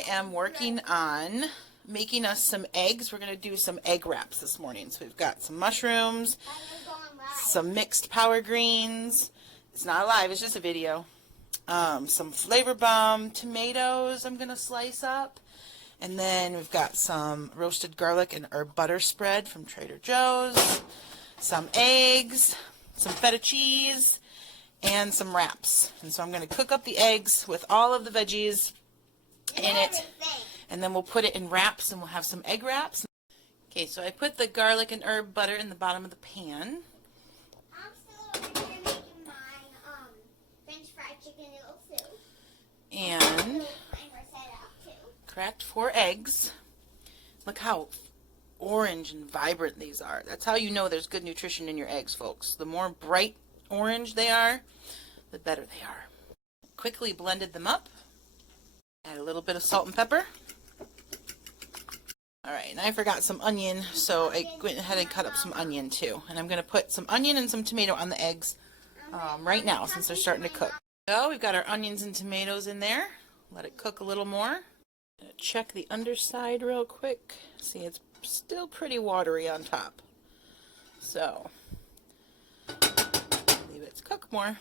I am working on making us some eggs. We're going to do some egg wraps this morning. So we've got some mushrooms, some mixed power greens. It's not live, it's just a video. Some Flavor Bomb tomatoes I'm going to slice up. And then we've got some roasted garlic and herb butter spread from Trader Joe's, some eggs, some feta cheese, and some wraps. And so I'm going to cook up the eggs with all of the veggies in it, and then we'll put it in wraps, and we'll have some egg wraps. Okay, so I put the garlic and herb butter in the bottom of the pan. I'm still over here making my French fried chicken noodle soup. And cracked 4 eggs. Look how orange and vibrant these are. That's how you know there's good nutrition in your eggs, folks. The more bright orange they are, the better they are. Quickly blended them up. Add a little bit of salt and pepper. Alright, and I forgot some onion, so I went ahead and cut up some onion too. And I'm going to put some onion and some tomato on the eggs right now since they're starting to cook. So we've got our onions and tomatoes in there. Let it cook a little more. Check the underside real quick. See, it's still pretty watery on top. So, leave it to cook more.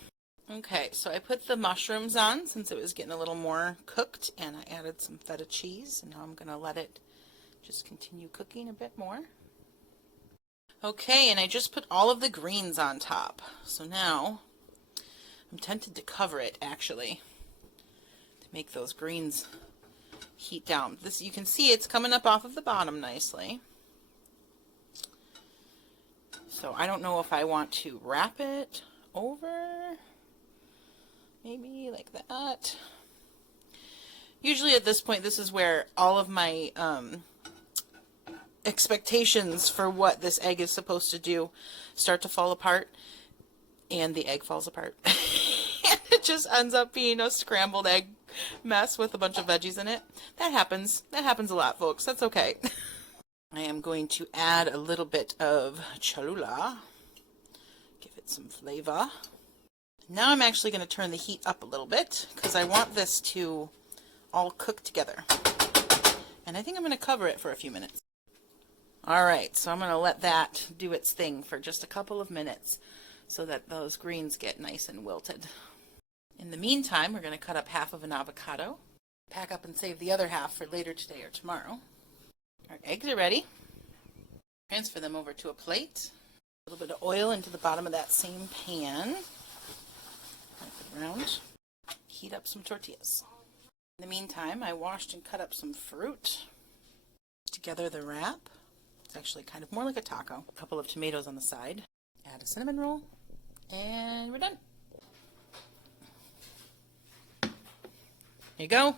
Okay, so I put the mushrooms on since it was getting a little more cooked, and I added some feta cheese, and now I'm going to let it just continue cooking a bit more. Okay, and I just put all of the greens on top. So now, I'm tempted to cover it, actually, to make those greens heat down. This, you can see it's coming up off of the bottom nicely. So I don't know if I want to wrap it over, maybe like that. Usually at this point, this is where all of my expectations for what this egg is supposed to do start to fall apart, and the egg falls apart. And it just ends up being a scrambled egg mess with a bunch of veggies in it. That happens. That happens a lot, folks. That's okay. I am going to add a little bit of Cholula. Give it some flavor. Now I'm actually going to turn the heat up a little bit because I want this to all cook together. And I think I'm going to cover it for a few minutes. Alright, so I'm going to let that do its thing for just a couple of minutes so that those greens get nice and wilted. In the meantime, we're going to cut up half of an avocado, pack up and save the other half for later today or tomorrow. Our eggs are ready. Transfer them over to a plate. A little bit of oil into the bottom of that same pan. Wrap it around. Heat up some tortillas. In the meantime, I washed and cut up some fruit. Together the wrap. It's actually kind of more like a taco. A couple of tomatoes on the side. Add a cinnamon roll. And we're done. There you go.